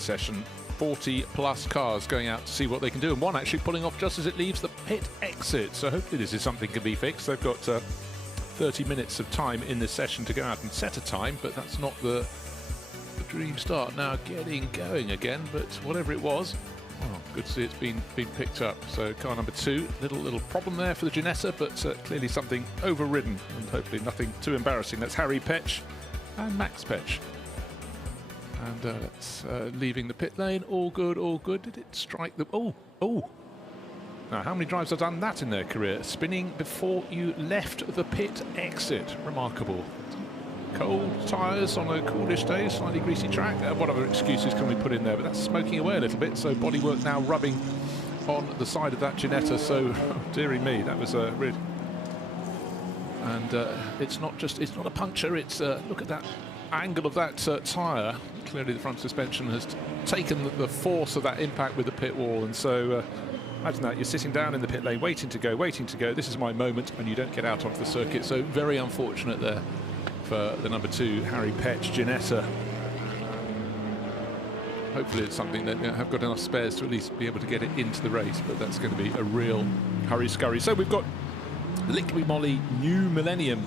session. 40 plus cars going out to see what they can do, and one actually pulling off just as it leaves the pit exit. So hopefully this is something can be fixed. They've got 30 minutes of time in this session to go out and set a time, but that's not the dream start. Now getting going again, but whatever it was, well, good to see it's been picked up. So car number 2, little problem there for the Ginetta, but clearly something overridden, and hopefully nothing too embarrassing. That's Harry Petch and Max Petch. And that's leaving the pit lane. All good, all good. Did it strike the... Oh! Now, how many drivers have done that in their career? Spinning before you left the pit exit. Remarkable. Cold tyres on a coolish day, slightly greasy track. What other excuses can we put in there? But that's smoking away a little bit, so bodywork now rubbing on the side of that Ginetta. So, oh, dearie me, that was a really... And it's not a puncture, it's... look at that angle of that tyre. Clearly the front suspension has taken the force of that impact with the pit wall, and so imagine that you're sitting down in the pit lane waiting to go, this is my moment, and you don't get out onto the circuit. So very unfortunate there for the number 2 Harry Petch Ginetta. Hopefully it's something that have got enough spares to at least be able to get it into the race, but that's going to be a real hurry-scurry. So we've got the Liqui Moly new Millennium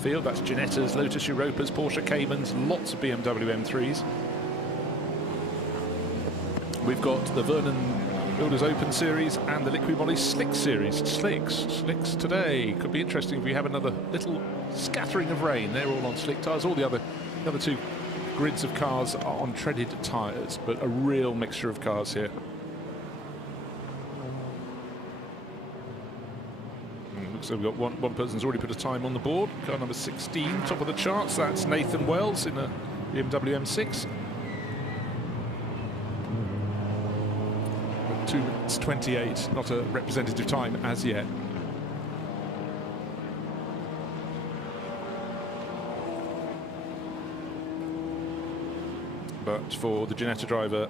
field. That's Ginettas, Lotus Europas, Porsche Caymans, lots of BMW M3s. We've got the Verum Builders Open Series and the Liqui Moly Slick Series. Slicks today. Could be interesting if we have another little scattering of rain. They're all on slick tyres. All the other 2 grids of cars are on treaded tyres, but a real mixture of cars here. So we've got one person's already put a time on the board. Car number 16, top of the charts. That's Nathan Wells in a BMW M6. 2 minutes 28, not a representative time as yet. But for the Ginetta driver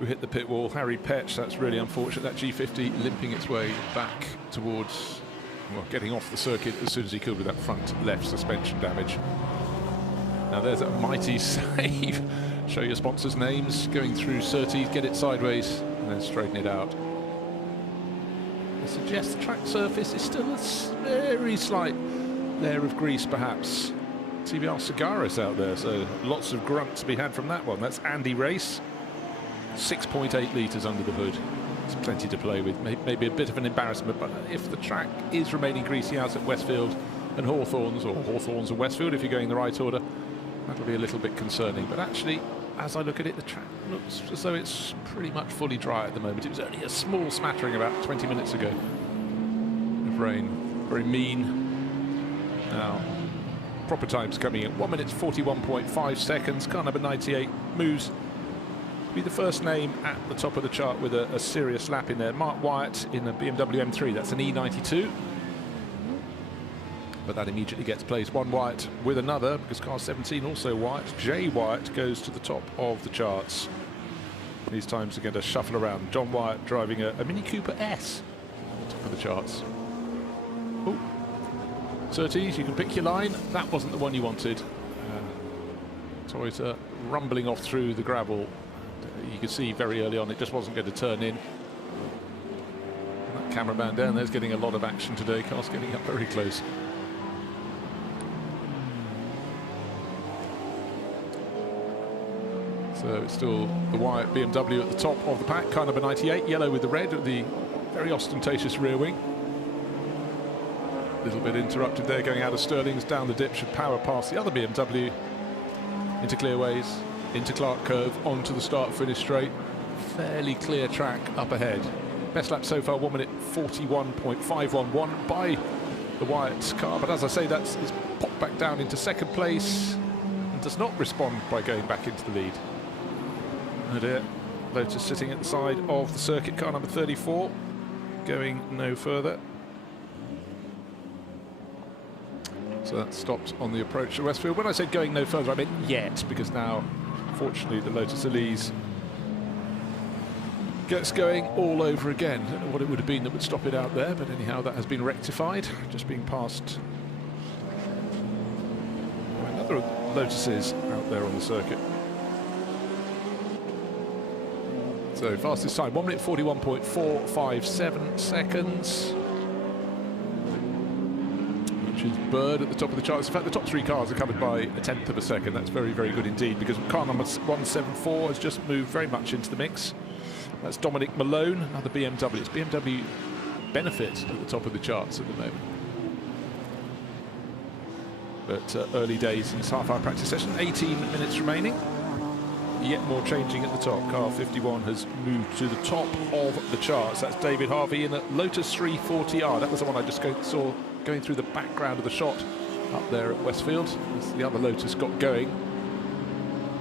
who hit the pit wall, Harry Petch, that's really unfortunate. That G50 limping its way back towards, well, getting off the circuit as soon as he could with that front left suspension damage. Now there's a mighty save. Show your sponsors' names, going through Surtees, get it sideways, and then straighten it out. I suggest the track surface is still a very slight layer of grease, perhaps. TBR Cigaris out there, so lots of grunt to be had from that one. That's Andy Race. 6.8 litres under the hood. It's plenty to play with. Maybe a bit of an embarrassment, but if the track is remaining greasy out at Westfield and Hawthorns, or Hawthorns and Westfield if you're going in the right order, that'll be a little bit concerning. But actually, as I look at it, the track looks as though it's pretty much fully dry at the moment. It was only a small smattering about 20 minutes ago of rain. Very mean. Now, proper times coming in. 1 minute 41.5 seconds. Car number 98 moves to be the first name at the top of the chart with a serious lap in there. Mark Wyatt in a BMW M3. That's an E92. But that immediately gets placed one Wyatt with another, because car 17 also Wyatt. Jay Wyatt goes to the top of the charts. These times are going to shuffle around. John Wyatt driving a Mini Cooper S, top of the charts. Oh, Surtees, you can pick your line. That wasn't the one you wanted. Toyota rumbling off through the gravel. You could see very early on it just wasn't going to turn in. And that cameraman down there's getting a lot of action today. Car's getting up very close. So it's still the Wyatt BMW at the top of the pack. Car number 98, yellow with the red, with the very ostentatious rear wing. A little bit interrupted there, going out of Stirling's, down the dip, should power past the other BMW, into Clearways, into Clark Curve, onto the start-finish straight. Fairly clear track up ahead. Best lap so far, 1 minute 41.511 by the Wyatt car. But as I say, it's popped back down into second place and does not respond by going back into the lead. Oh dear. Lotus sitting at the side of the circuit, car number 34, going no further. So that stopped on the approach to Westfield. When I said going no further, I meant yet, because now, fortunately, the Lotus Elise gets going all over again. I don't know what it would have been that would stop it out there, but anyhow, that has been rectified. Just being passed by another Lotuses out there on the circuit. So fastest time, 1 minute 41.457 seconds. Which is Bird at the top of the charts. In fact, the top 3 cars are covered by a tenth of a second. That's very, very good indeed, because car number 174 has just moved very much into the mix. That's Dominic Malone, another BMW. It's BMW Benefit at the top of the charts at the moment. But early days in this half-hour practice session. 18 minutes remaining. Yet more changing at the top. Car 51 has moved to the top of the charts. That's David Harvey in a Lotus 340R. That was the one I just saw going through the background of the shot up there at Westfield. As the other Lotus got going,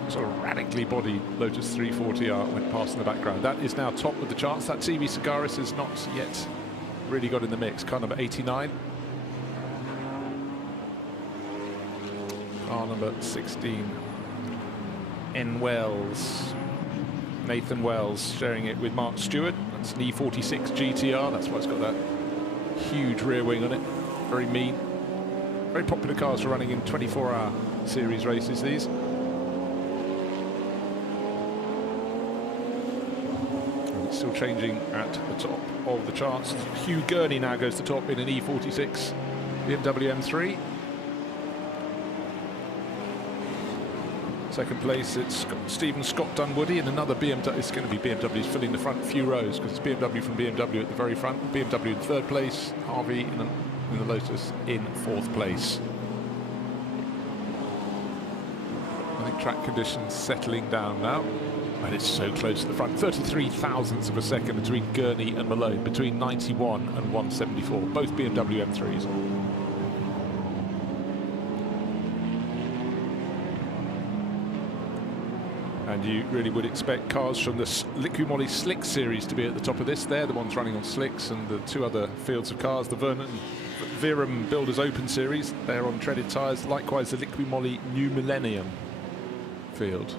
sort of radically bodied Lotus 340R went past in the background. That is now top of the charts. That TV Cigaris has not yet really got in the mix. Car number 89. Car number 16. N. Wells. Nathan Wells sharing it with Mark Stewart. That's an E46 GTR. That's why it's got that huge rear wing on it. Very mean. Very popular cars for running in 24-hour series races, these. And it's still changing at the top of the charts. Hugh Gurney now goes to top in an E46 BMW M3. Second place, it's Stephen Scott Dunwoody in another BMW. It's going to be BMWs filling the front few rows, because it's BMW from BMW at the very front. BMW in 3rd place, Harvey in the Lotus in 4th place. I think track conditions settling down now, and it's so close to the front. 33 thousandths of a second between Gurney and Malone, between 91 and 174, both BMW M3s. And you really would expect cars from the Liqui Moly Slick series to be at the top of this. They're the ones running on slicks, and the 2 other fields of cars, the Verum Builders Open series, they're on treaded tyres. Likewise, the Liqui Moly New Millennium field.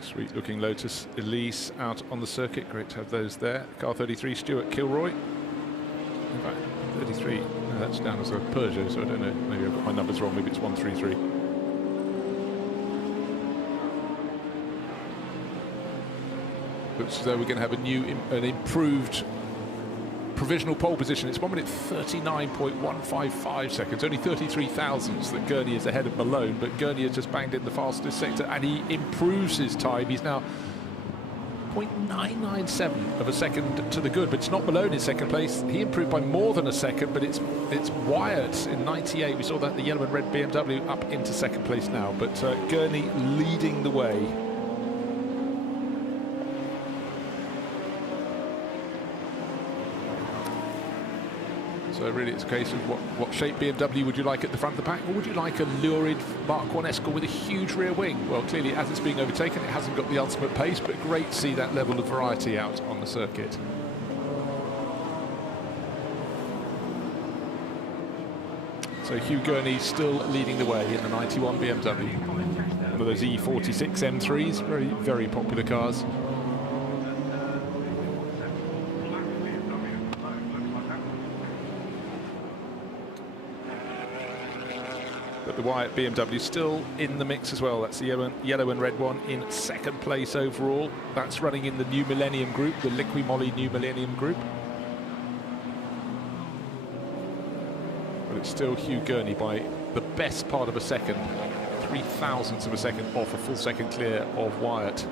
Sweet looking Lotus Elise out on the circuit. Great to have those there. Car 33, Stuart Kilroy. In fact, 33, no, that's down as a Peugeot, so I don't know, maybe I've got my numbers wrong, maybe it's 133. Looks as though we're going to have an improved provisional pole position. It's 1 minute 39.155 seconds, only 33 thousandths that Gurney is ahead of Malone, but Gurney has just banged in the fastest sector, and he improves his time. He's now 0.997 of a second to the good, but it's not Malone in second place. He improved by more than a second, but it's Wyatt in 98. We saw that the yellow and red BMW up into second place now, but Gurney leading the way. So really it's a case of what shape BMW would you like at the front of the pack, or would you like a lurid Mark 1 Escort with a huge rear wing? Well, clearly as it's being overtaken, it hasn't got the ultimate pace, but great to see that level of variety out on the circuit. So Hugh Gurney still leading the way in the 91 BMW. One of those E46 M3s, very, very popular cars. But the Wyatt BMW still in the mix as well. That's the yellow and red one in second place overall. That's running in the New Millennium group, the Liqui Moly New Millennium group. But it's still Hugh Gurney by the best part of a second. 3 thousandths of a second off a full second clear of Wyatt.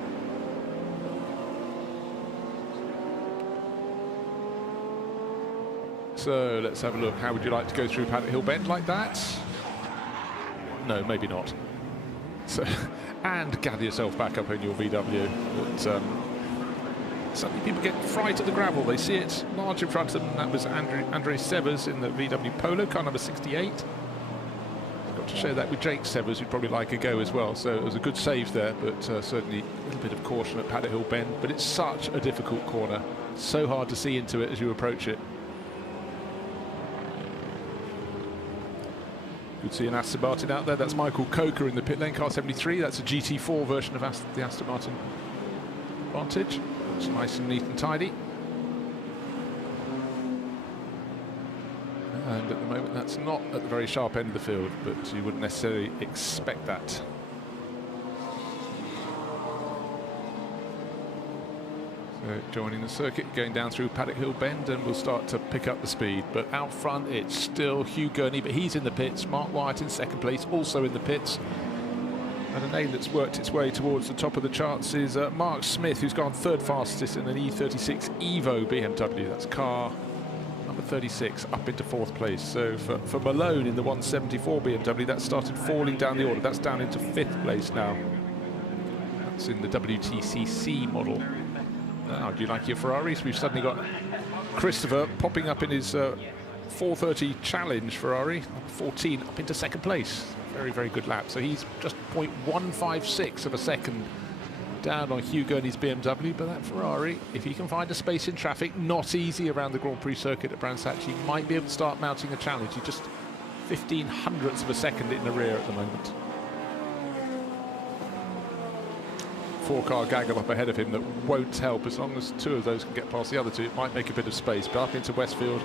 So let's have a look. How would you like to go through Paddock Hill Bend like that? No, maybe not. So, and gather yourself back up in your VW. But suddenly people get fright at the gravel. They see it large in front of them. That was Andre Severs in the VW Polo, car number 68. Got to share that with Jake Severs, who'd probably like a go as well. So it was a good save there, but certainly a little bit of caution at Paddock Hill Bend. But it's such a difficult corner. So hard to see into it as you approach it. Good to see an Aston Martin out there. That's Michael Coker in the pit lane, car 73. That's a GT4 version of the Aston Martin Vantage. Looks nice and neat and tidy. And at the moment, that's It's not at the very sharp end of the field, but you wouldn't necessarily expect that. So joining the circuit, going down through Paddock Hill Bend, and we'll start to pick up the speed. But out front, it's still Hugh Gurney, but he's in the pits. Mark Wyatt in second place, also in the pits. And a name that's worked its way towards the top of the charts is Mark Smith, who's gone third fastest in an E36 Evo BMW. That's car number 36, up into fourth place. So for Malone in the 174 BMW, that started falling down the order. That's down into fifth place now. That's in the WTCC model. Now, do you like your Ferraris? We've suddenly got Christopher popping up in his 430 Challenge Ferrari, 14, up into second place. Very, very good lap. So he's just 0.156 of a second down on Hugh Gurney's BMW. But that Ferrari, if he can find a space in traffic, not easy around the Grand Prix circuit at Brands Hatch, he might be able to start mounting a challenge. He's just 15 hundredths of a second in the rear at the moment. Four-car gaggle up ahead of him that won't help. As long as two of those can get past the other two, it might make a bit of space. But up into Westfield,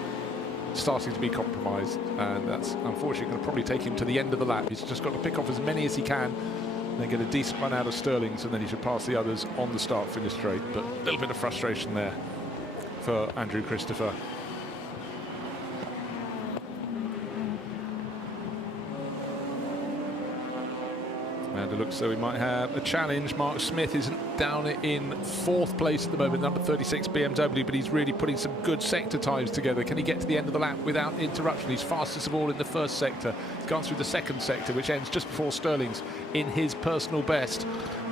starting to be compromised, and that's unfortunately going to probably take him to the end of the lap. He's just got to pick off as many as he can, and then get a decent run out of Sterling's, and then he should pass the others on the start-finish straight. But a little bit of frustration there for Andrew Christopher. And it looks so we might have a challenge. Mark Smith isn't down in fourth place at the moment, number 36 BMW, but he's really putting some good sector times together. Can he get to the end of the lap without interruption? He's fastest of all in the first sector. He's gone through the second sector, which ends just before Sterling's in his personal best.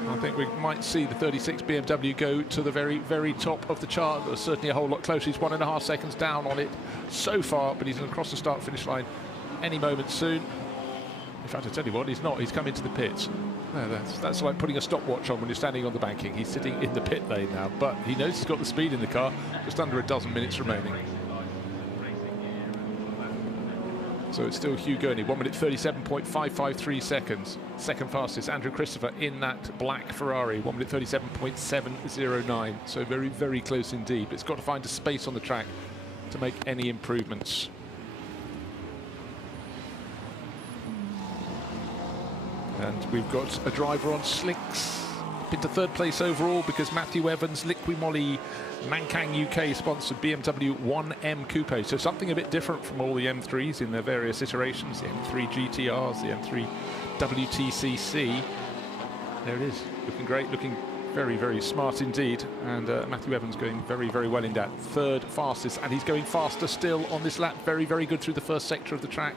I think we might see the 36 BMW go to the very, very top of the chart. There's certainly a whole lot closer. He's 1.5 seconds down on it so far, but he's going to cross the start-finish line any moment soon. In fact, I tell you what, he's not. He's come into the pits. No, that's like putting a stopwatch on when you're standing on the banking. He's sitting in the pit lane now, but he knows he's got the speed in the car. Just under a dozen minutes remaining. So it's still Hugh Gurney, 1 minute 37.553 seconds. Second fastest, Andrew Christopher in that black Ferrari, 1 minute 37.709. So very, very close indeed. But it's got to find a space on the track to make any improvements. And we've got a driver on slicks up into third place overall because Matthew Evans, Liqui Moly, Mankang UK sponsored BMW 1M Coupe. So something a bit different from all the M3s in their various iterations, the M3 GTRs, the M3 WTCC. There it is, looking great, looking very, very smart indeed. And Matthew Evans going very, very well in that. Third fastest, and he's going faster still on this lap. Very, very good through the first sector of the track.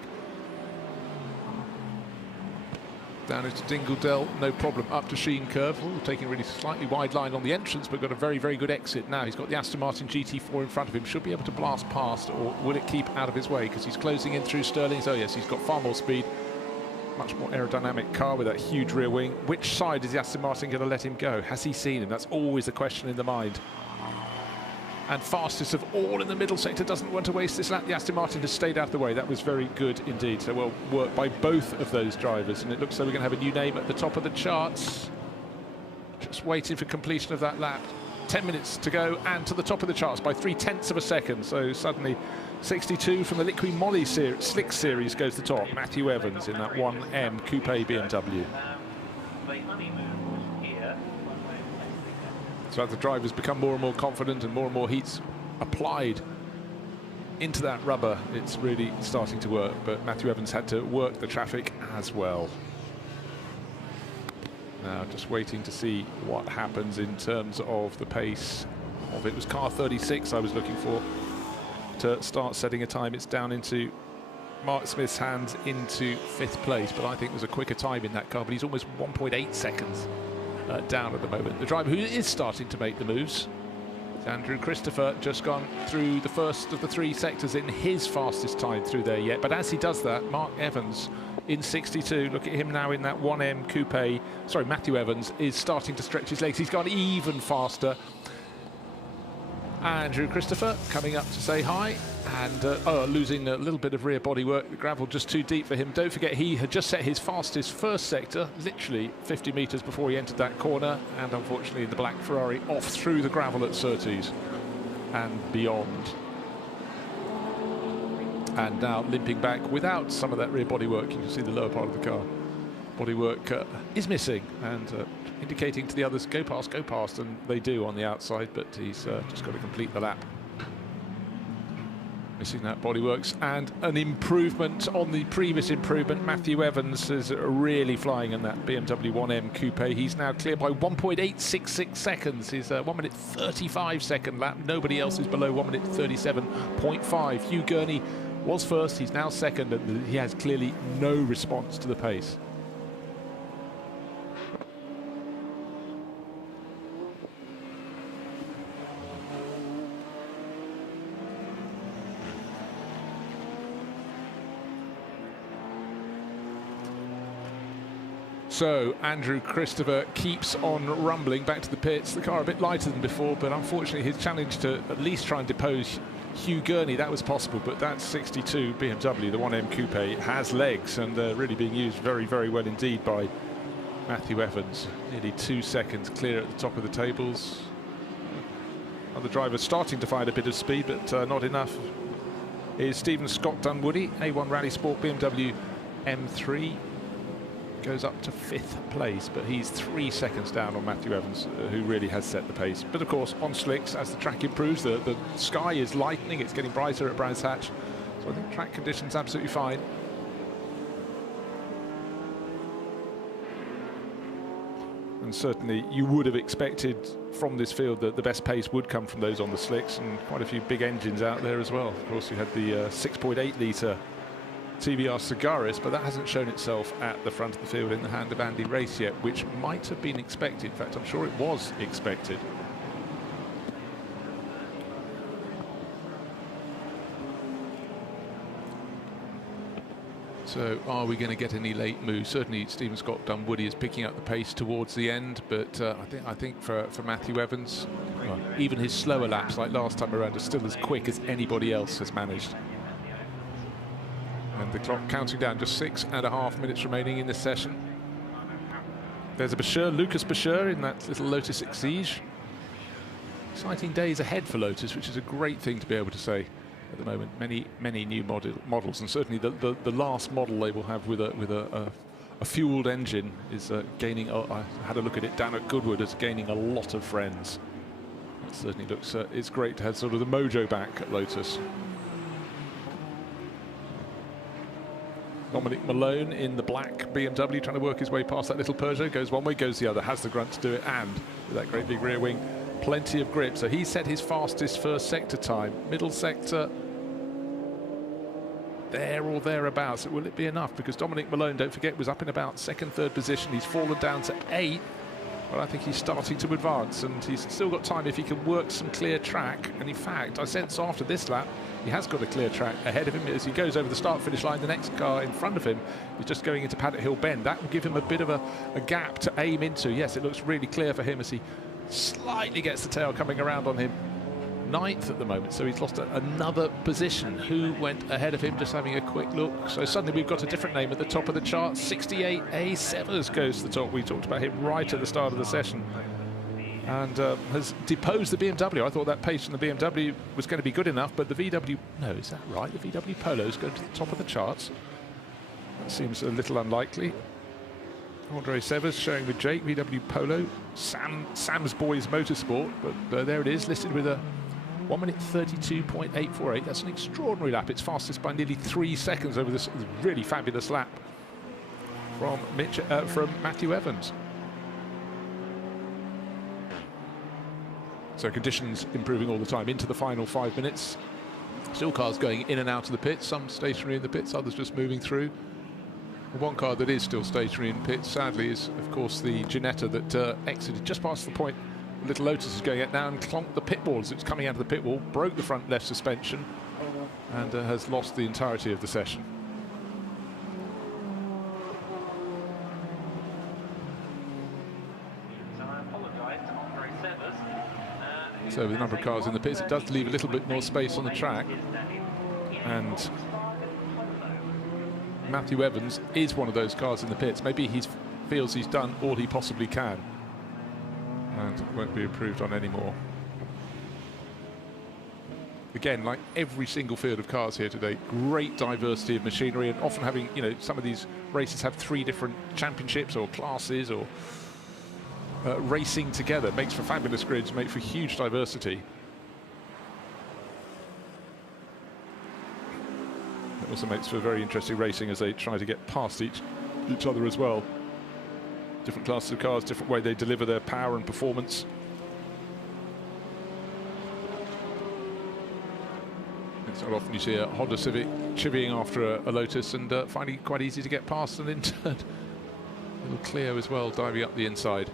Down into Dingledell, no problem, up to Sheen Curve. Ooh, taking a really slightly wide line on the entrance, but got a very, very good exit now. He's got the Aston Martin GT4 in front of him. Should be able to blast past, or will it keep out of his way? Because he's closing in through Sterling's. Oh yes, he's got far more speed. Much more aerodynamic car with that huge rear wing. Which side is the Aston Martin going to let him go? Has he seen him? That's always a question in the mind. And fastest of all in the middle sector, doesn't want to waste this lap. The Aston Martin has stayed out of the way. That was very good indeed. So well worked by both of those drivers. And it looks like we're going to have a new name at the top of the charts. Just waiting for completion of that lap. 10 minutes to go and to the top of the charts by 0.3 of a second. So suddenly 62 from the Liqui Moly Slick Series goes to the top. Matthew Evans in that 1M Coupe BMW. So as the drivers become more and more confident and more heats applied into that rubber, it's really starting to work. But Matthew Evans had to work the traffic as well. Now just waiting to see what happens in terms of the pace of it. Was car 36 I was looking for to start setting a time. It's down into Mark Smith's hands into fifth place, but I think there's a quicker time in that car, but he's almost 1.8 seconds down at the moment. The driver who is starting to make the moves is Andrew Christopher, just gone through the first of the three sectors in his fastest time through there yet. But as he does that, Mark Evans in 62, look at him now in that 1M Coupe. Sorry, Matthew Evans is starting to stretch his legs. He's gone even faster. Andrew Christopher coming up to say hi, and losing a little bit of rear body work. The gravel just too deep for him. Don't forget, he had just set his fastest first sector, literally 50 metres before he entered that corner, and unfortunately the black Ferrari off through the gravel at Surtees and beyond. and now limping back without some of that rear bodywork. You can see the lower part of the car. Bodywork is missing, and indicating to the others, go past, and they do on the outside, but he's just got to complete the lap. Missing that bodyworks, and an improvement on the previous improvement. Matthew Evans is really flying in that BMW 1M Coupe. He's now clear by 1.866 seconds. He's 1 minute 35 second lap. Nobody else is below 1 minute 37.5. Hugh Gurney was first, he's now second, and he has clearly no response to the pace. So Andrew Christopher keeps on rumbling back to the pits. The car a bit lighter than before, but unfortunately his challenge to at least try and depose Hugh Gurney, that was possible, but that 62 BMW, the 1M Coupe, has legs, and they're really being used very, very well indeed by Matthew Evans. Nearly 2 seconds clear at the top of the tables. Other drivers starting to find a bit of speed, but not enough. Is Stephen Scott Dunwoody, A1 Rally Sport BMW M3. Goes up to 5th place, but he's 3 seconds down on Matthew Evans, who really has set the pace. But of course, on slicks, as the track improves, the sky is lightening, it's getting brighter at Brands Hatch. So I think track conditions absolutely fine. And certainly you would have expected from this field that the best pace would come from those on the slicks, and quite a few big engines out there as well. Of course, you had the 6.8 litre TVR Sagaris, but that hasn't shown itself at the front of the field in the hand of Andy Race yet, which might have been expected. In fact, I'm sure it was expected. So are we going to get any late moves? Certainly Stephen Scott Dunwoody is picking up the pace towards the end, but I think for Matthew Evans, well, even his slower laps like last time around are still as quick as anybody else has managed. And the clock counting down, just 6.5 minutes remaining in this session. There's a Bashir, Lucas Bashir, in that little Lotus Exige. Exciting days ahead for Lotus, which is a great thing to be able to say at the moment. Many new models, and certainly the last model they will have with a fueled engine is gaining. I had a look at it down at Goodwood. It's gaining a lot of friends. It certainly looks. It's great to have sort of the mojo back at Lotus. Dominic Malone in the black BMW, trying to work his way past that little Peugeot. Goes one way, goes the other, has the grunt to do it, and with that great big rear wing, plenty of grip. So he set his fastest first sector time. Middle sector, there or thereabouts. Will it be enough? Because Dominic Malone, don't forget, was up in about second, third position. He's fallen down to 8th. But I think he's starting to advance, and he's still got time if he can work some clear track. And in fact, I sense after this lap, he has got a clear track ahead of him as he goes over the start-finish line. The next car in front of him is just going into Paddock Hill Bend. That will give him a bit of a gap to aim into. Yes, it looks really clear for him as he slightly gets the tail coming around on him. 9th at the moment, so he's lost another position. Who went ahead of him? Just having a quick look. So suddenly we've got a different name at the top of the chart. 68 A. Severs goes to the top. We talked about him right at the start of the session, and has deposed the BMW. I thought that pace from the BMW was going to be good enough, but the VW, no, is that right? The VW Polo is going to the top of the charts. That seems a little unlikely. Andre Severs showing with Jake, VW Polo, Sam's Boys Motorsport, but there it is, listed with a 1 minute 32.848. That's an extraordinary lap. It's fastest by nearly 3 seconds over this really fabulous lap from Matthew Evans. So conditions improving all the time into the final 5 minutes. Still cars going in and out of the pits, some stationary in the pits, others just moving through. The one car that is still stationary in pits, sadly, is of course the Ginetta that exited just past the point Little Lotus is going at now and clonked the pit wall as it's coming out of the pit wall, broke the front left suspension, and has lost the entirety of the session. So with the number of cars in the pits, it does leave a little bit more space on the track, and Matthew Evans is one of those cars in the pits. Maybe he feels he's done all he possibly can and won't be improved on anymore. Again, like every single field of cars here today, great diversity of machinery, and often having, you know, some of these races have 3 different championships or classes or racing together. Makes for fabulous grids, makes for huge diversity. It also makes for very interesting racing as they try to get past each other as well. Different classes of cars, different way they deliver their power and performance. It's not often you see a Honda Civic chivying after a Lotus and finding it quite easy to get past, and in turn, little Clio as well, diving up the inside.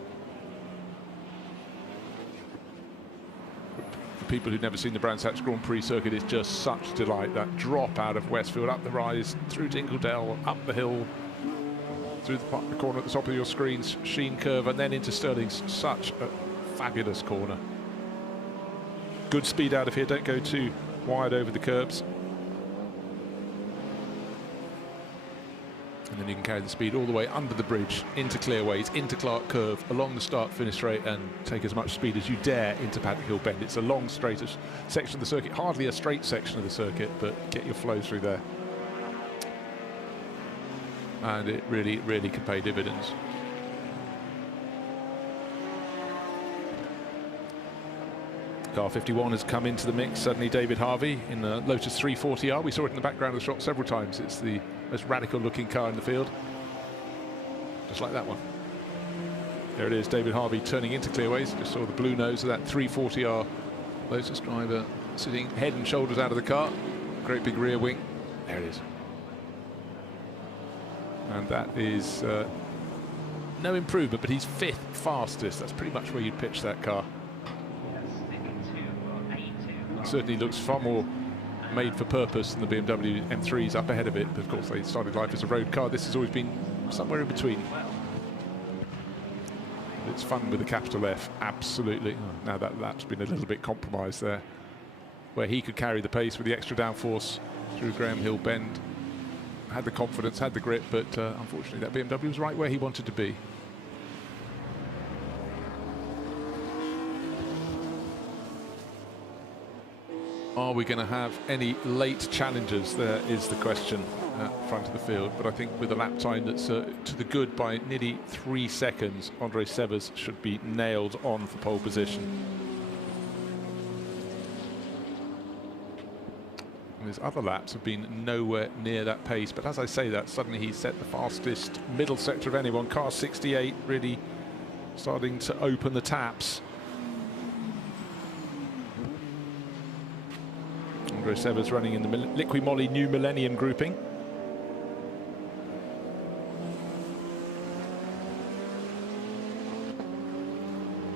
For people who've never seen the Brands Hatch Grand Prix circuit, it's just such a delight. That drop out of Westfield, up the rise, through Dingledale, up the hill, through the corner at the top of your screens, Sheen curve, and then into Stirling's. Such a fabulous corner. Good speed out of here, don't go too wide over the curbs. And then you can carry the speed all the way under the bridge, into Clearways, into Clark Curve, along the start-finish straight, and take as much speed as you dare into Paddock Hill Bend. It's a long, straight section of the circuit, hardly a straight section of the circuit, but get your flow through there. And it really, really can pay dividends. Car 51 has come into the mix. Suddenly David Harvey in the Lotus 340R. We saw it in the background of the shot several times. It's the most radical looking car in the field. Just like that one. There it is, David Harvey turning into Clearways. Just saw the blue nose of that 340R Lotus driver sitting head and shoulders out of the car. Great big rear wing. There it is. And that is no improvement, but he's 5th fastest. That's pretty much where you'd pitch that car. Certainly looks far more made for purpose than the BMW M3s up ahead of it. But of course, they started life as a road car. This has always been somewhere in between. It's fun with a capital F, absolutely. Now that's been a little bit compromised there, where he could carry the pace with the extra downforce through Graham Hill Bend. Had the confidence, had the grip, but unfortunately that BMW was right where he wanted to be. Are we going to have any late challengers? There is the question at front of the field. But I think with a lap time that's to the good by nearly 3 seconds, Andre Severs should be nailed on for pole position. And his other laps have been nowhere near that pace. But as I say that, suddenly he set the fastest middle sector of anyone. Car 68 really starting to open the taps. Andre Severs running in the Liqui Moly new Millennium grouping.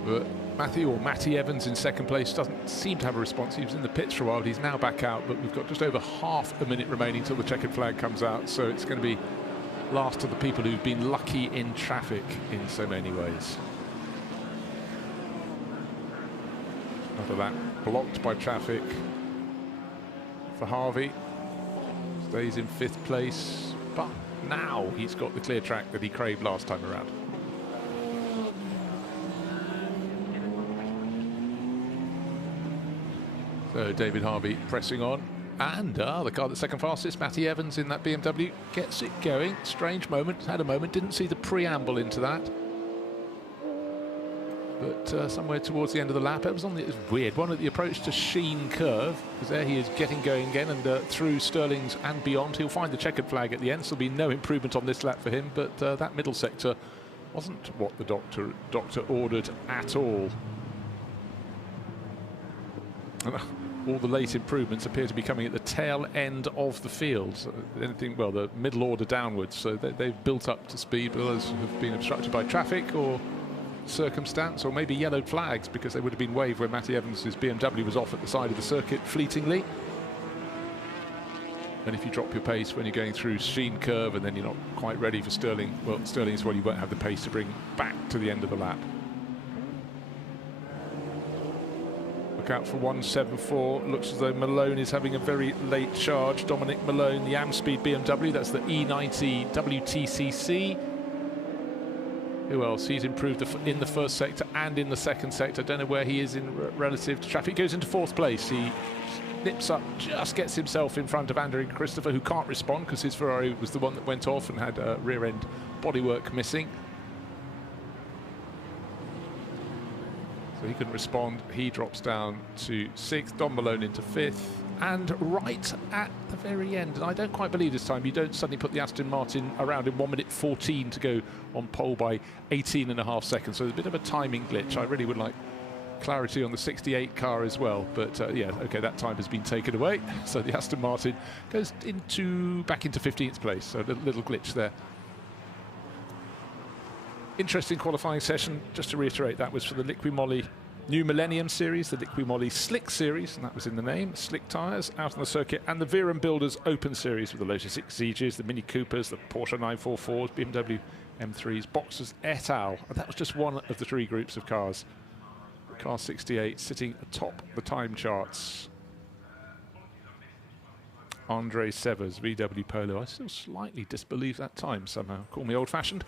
But Matty Evans in second place doesn't seem to have a response. He was in the pits for a while. He's now back out, but we've got just over half a minute remaining till the checkered flag comes out. So it's going to be last of the people who've been lucky in traffic in so many ways. After that, blocked by traffic for Harvey, stays in 5th place, but now he's got the clear track that he craved last time around. So David Harvey pressing on, and the car that's second fastest, Matty Evans in that BMW, gets it going. Strange moment, had a moment, didn't see the preamble into that. But somewhere towards the end of the lap, it was weird one at the approach to Sheen Curve, because there he is getting going again, and through Stirling's and beyond. He'll find the checkered flag at the end, so there'll be no improvement on this lap for him. But that middle sector wasn't what the doctor ordered at all. All the late improvements appear to be coming at the tail end of the field. So anything, well, the middle order downwards. So they've built up to speed, but others have been obstructed by traffic or circumstance, or maybe yellowed flags, because they would have been waved when Matty Evans' BMW was off at the side of the circuit fleetingly. And if you drop your pace when you're going through Sheen Curve and then you're not quite ready for Stirling, well, Stirling's one you won't have the pace to bring back to the end of the lap. Look out for 174. Looks as though Malone is having a very late charge. Dominic Malone, the Amspeed BMW, that's the E90 WTCC. Who else? He's improved in the first sector and in the second sector. I don't know where he is in relative to traffic. Goes into 4th place. He nips up, just gets himself in front of Andrew Christopher, who can't respond because his Ferrari was the one that went off and had rear end bodywork missing. So he couldn't respond. He drops down to 6th, Don Malone into 5th. And right at the very end, and I don't quite believe this time, you don't suddenly put the Aston Martin around in 1 minute 14 to go on pole by 18.5 seconds. So there's a bit of a timing glitch. I really would like clarity on the 68 car as well. But yeah, okay, that time has been taken away. So the Aston Martin goes back into 15th place. So a little glitch there. Interesting qualifying session. Just to reiterate, that was for the Liqui Moly New Millennium Series, the Liqui Moly Slick Series, and that was in the name, Slick tyres out on the circuit, and the Verum Builders Open Series with the Lotus Exiges, the Mini Coopers, the Porsche 944s, BMW M3s, Boxers et al. And that was just one of the 3 groups of cars. Car 68 sitting atop the time charts. Andre Severs, VW Polo. I still slightly disbelieve that time somehow. Call me old-fashioned.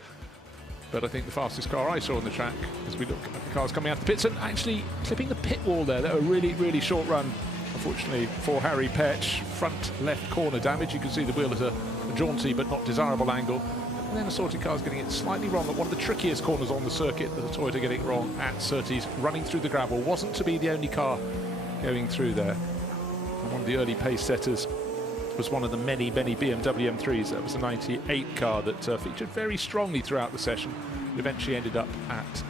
But I think the fastest car I saw on the track, as we look at the cars coming out of the pits and actually clipping the pit wall there. That was a really, really short run, unfortunately, for Harry Petch. Front left corner damage. You can see the wheel at a jaunty but not desirable angle. And then assorted cars getting it slightly wrong at one of the trickiest corners on the circuit. The Toyota getting it wrong at Surtees, running through the gravel. Wasn't to be the only car going through there. And one of the early pace setters was one of the many, many BMW M3s. That was a 98 car that featured very strongly throughout the session. It eventually ended up at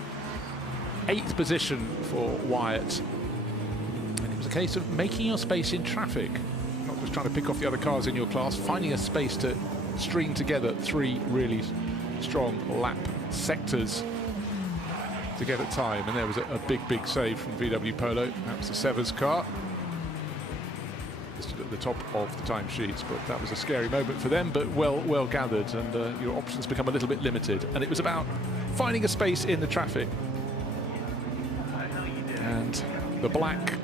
8th position for Wyatt. And it was a case of making your space in traffic, not just trying to pick off the other cars in your class, finding a space to string together 3 really strong lap sectors to get a time. And there was a big, big save from VW Polo. That was the Severs car. At the top of the timesheets, but that was a scary moment for them, but well gathered, and your options become a little bit limited. And it was about finding a space in the traffic. And the black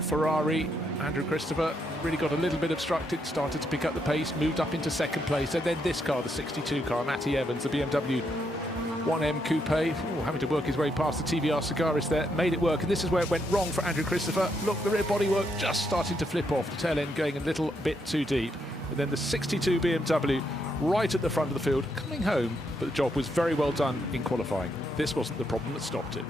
Ferrari, Andrew Christopher, really got a little bit obstructed, started to pick up the pace, moved up into 2nd place, and then this car, the 62 car, Matty Evans, the BMW 1M Coupe, having to work his way past the TVR Cigaris there, made it work, and this is where it went wrong for Andrew Christopher. Look, the rear bodywork just starting to flip off, the tail end going a little bit too deep. And then the 62 BMW right at the front of the field, coming home, but the job was very well done in qualifying. This wasn't the problem that stopped it.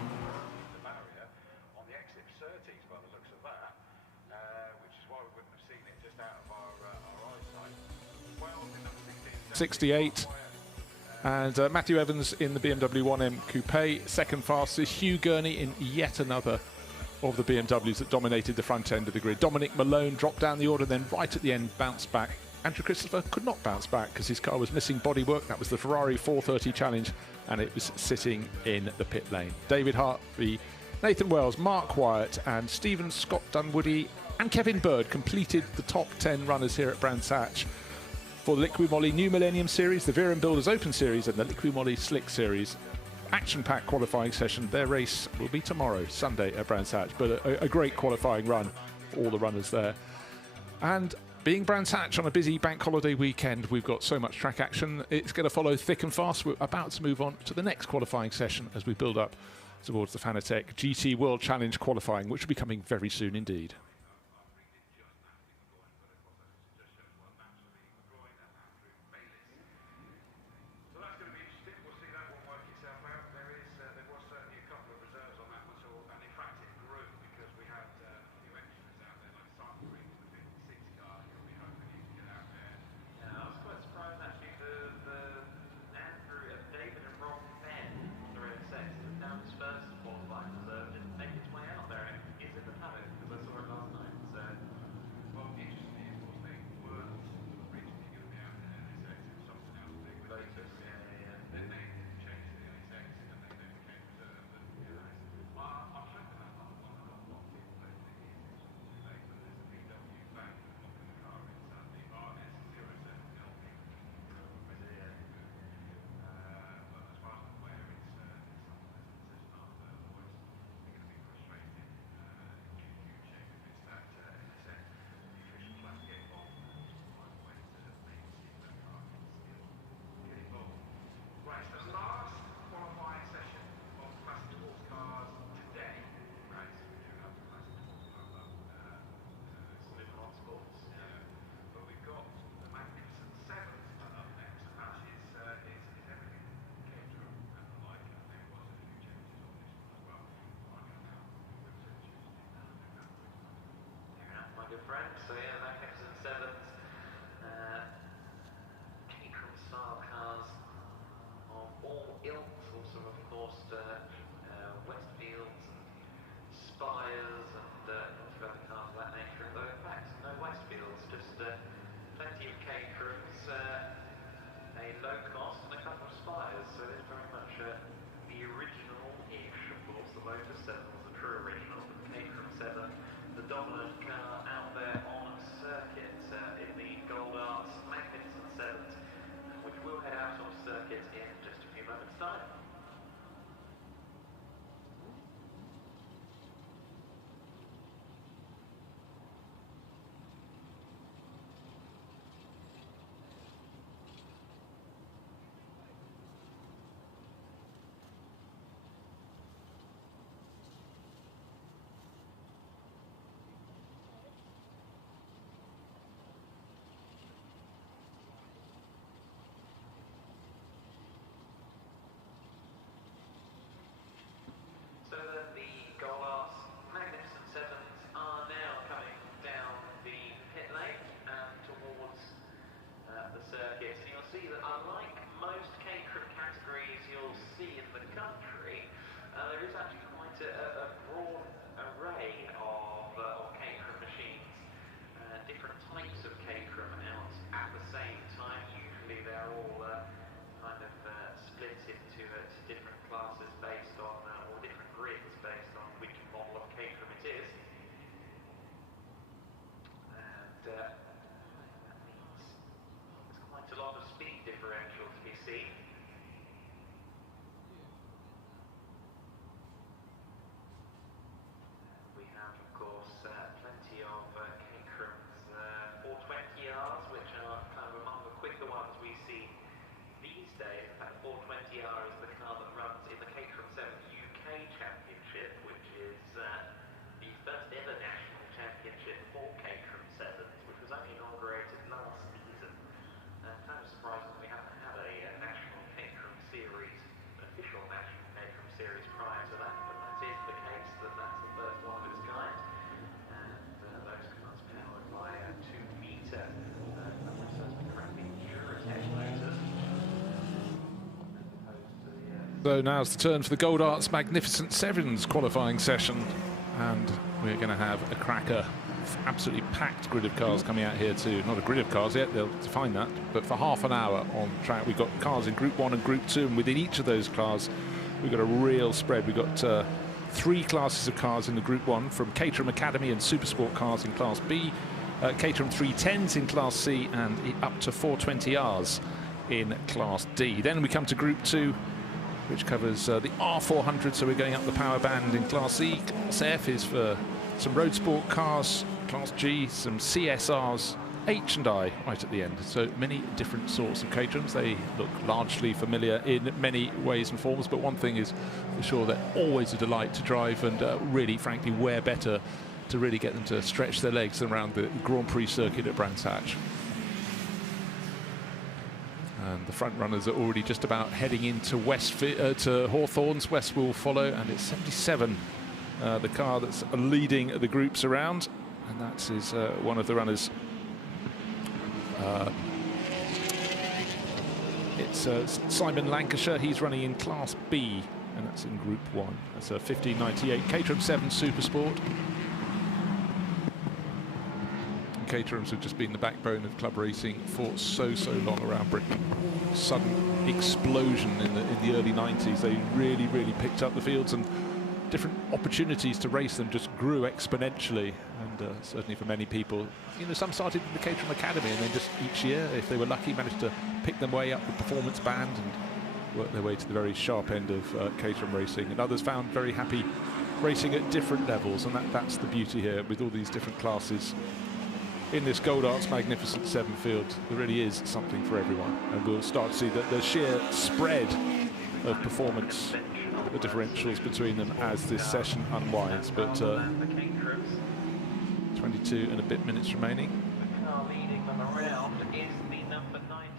68. And Matthew Evans in the BMW 1M Coupe, 2nd fastest. Hugh Gurney in yet another of the BMWs that dominated the front end of the grid. Dominic Malone dropped down the order, then right at the end bounced back. Andrew Christopher could not bounce back because his car was missing bodywork. That was the Ferrari 430 Challenge, and it was sitting in the pit lane. David Hartley, Nathan Wells, Mark Wyatt, and Stephen Scott Dunwoody and Kevin Bird completed the top 10 runners here at Brands Hatch for the Liqui Moly New Millennium Series, the Verum Builders Open Series, and the Liqui Moly Slick Series. Action-packed qualifying session. Their race will be tomorrow, Sunday at Brands Hatch, but a great qualifying run for all the runners there. And being Brands Hatch on a busy bank holiday weekend, we've got so much track action. It's going to follow thick and fast. We're about to move on to the next qualifying session as we build up towards the Fanatec GT World Challenge qualifying, which will be coming very soon indeed. dominant car out there on circuit in the Gold Arts Magnificent 7th, which will head out on circuit in just a few moments' time. So the Gold Arts Magnificent 7s are now coming down the pit lane and towards the circuit. And you'll see that unlike most Caterham categories you'll see in the country, there is actually quite a broad array of Caterham machines. Different types of Caterham out at the same time. Usually they're all kind of split into different classes based on, or different grids based on which model of Caterham it is. And that means there's quite a lot of speed differential to be seen. We have, of course, plenty of Caterham's 420Rs, which are kind of among the quicker ones we see these days. In fact, 420R is the car that runs in the Caterham 7th UK Championship, which is the first ever national championship for Caterham 7s, which was only inaugurated last season. Kind of surprising that we haven't had a national Caterham series, official national Caterham series prior to that, but that is the case, that's the first one of its kind. And those cars powered by 2-metre crappy Duratec motors. So now's the turn for the Gold Arts Magnificent 7s qualifying session, and we're going to have a cracker, absolutely packed grid of cars coming out here too. Not a grid of cars yet, they'll define that, but for half an hour on track. We've got cars in Group 1 and Group 2, and within each of those cars we've got a real spread. We've got 3 classes of cars in the Group 1, from Caterham Academy and Supersport cars in Class B, Caterham 310s in Class C, and up to 420Rs in Class D. Then we come to Group 2, which covers the R400, so we're going up the power band in Class E. Class F is for some road sport cars, Class G, some CSRs, H and I right at the end. So many different sorts of Caterhams. They look largely familiar in many ways and forms, but one thing is for sure, they're always a delight to drive, and really, frankly, where better to really get them to stretch their legs around the Grand Prix circuit at Brands Hatch. And the front runners are already just about heading into to Hawthorns. West will follow, and it's 77, the car that's leading the groups around, and that is one of the runners. It's Simon Lancashire. He's running in Class B, and that's in Group 1. That's a 1598 Caterham 7 Supersport. Caterhams have just been the backbone of club racing for so long around Britain. Sudden explosion in the early 90s. They really picked up the fields, and different opportunities to race them just grew exponentially. And certainly for many people, you know, some started in the Caterham Academy, and then just each year, if they were lucky, managed to pick their way up the performance band and work their way to the very sharp end of Caterham racing. And others found very happy racing at different levels, and that's the beauty here with all these different classes. In this Gold Arts Magnificent 7 field, there really is something for everyone, and we'll start to see that the sheer spread of performance, the differentials between them as this session unwinds. But 22 and a bit minutes remaining. The car leading them around is the number 92.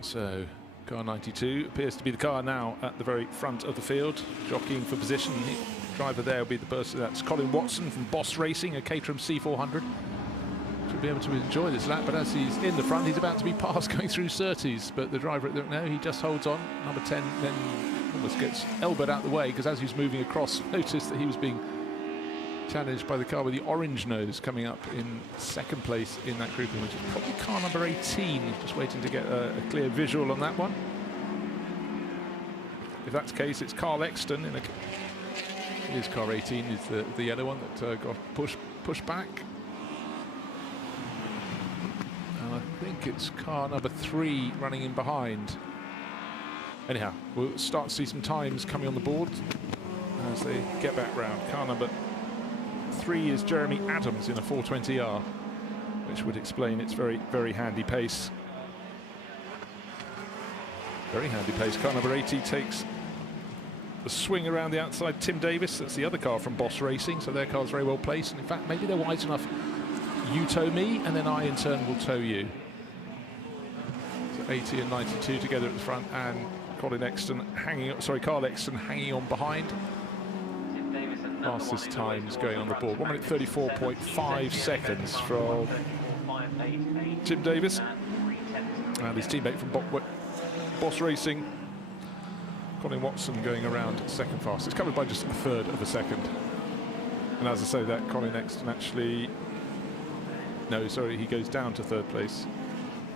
So car 92 appears to be the car now at the very front of the field, jockeying for position. The driver there will be the person, that's Colin Watson from Boss Racing, a Caterham C400. Should be able to enjoy this lap, but as he's in the front, he's about to be passed going through Surtees, but the driver, no, he just holds on. Number 10 then almost gets elbowed out the way, because as he was moving across, noticed that he was being challenged by the car with the orange nose coming up in second place in that grouping, which is probably car number 18. Just waiting to get a clear visual on that one. If that's the case, it's Carl Exton in a Here's car 18, is the yellow one that got pushed back. And I think it's car number 3 running in behind. Anyhow, we'll start to see some times coming on the board as they get back round. Car number 3 is Jeremy Adams in a 420R, which would explain its very, very handy pace. Very handy pace. Car number 80 takes the swing around the outside. Tim Davis, that's the other car from Boss Racing, so their car's very well placed. And in fact, maybe they're wide enough. You tow me, and then I in turn will tow you. So 80 and 92 together at the front, and Carl Exton hanging on behind. Fastest times going on the board. 1 minute 34.5 seconds from Tim Davis and his teammate from Boss Racing, Colin Watson, going around second fastest, covered by just a third of a second. And as I say that, Colin Exton actually, no, sorry, he goes down to third place.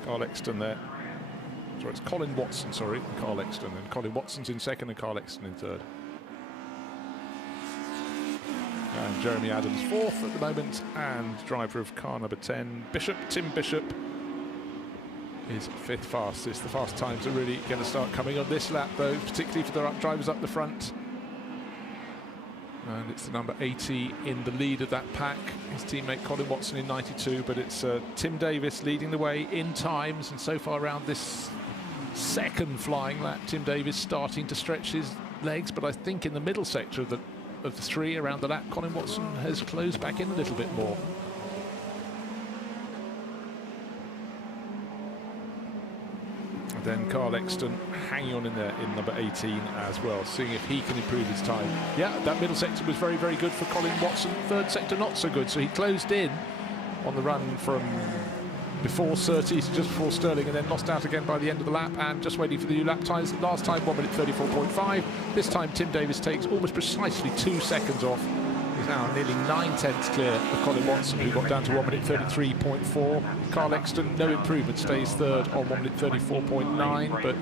Carl Exton there. Sorry, it's Colin Watson, sorry, and Carl Exton. And Colin Watson's in second and Carl Exton in third. And Jeremy Adams fourth at the moment, and driver of car number 10, Tim Bishop, is fifth fastest. The fast times are really going to start coming on this lap, though, particularly for the drivers up the front. And it's the number 80 in the lead of that pack, his teammate Colin Watson in 92, but it's Tim Davis leading the way in times, and so far around this second flying lap, Tim Davis starting to stretch his legs, but I think in the middle sector of the 3 around the lap, Colin Watson has closed back in a little bit more. Then Carl Exton hanging on in there in number 18 as well, seeing if he can improve his time. Yeah, that middle sector was very, very good for Colin Watson. Third sector not so good, so he closed in on the run from before Surtees, just before Sterling, and then lost out again by the end of the lap, and just waiting for the new lap times. Last time 1 minute 34.5. This time Tim Davis takes almost precisely 2 seconds off. He's now nearly 9/10 clear of Colin Watson, who got down to 1 minute 33.4. Carl Exton, no improvement, stays third on 1 minute 34.9, but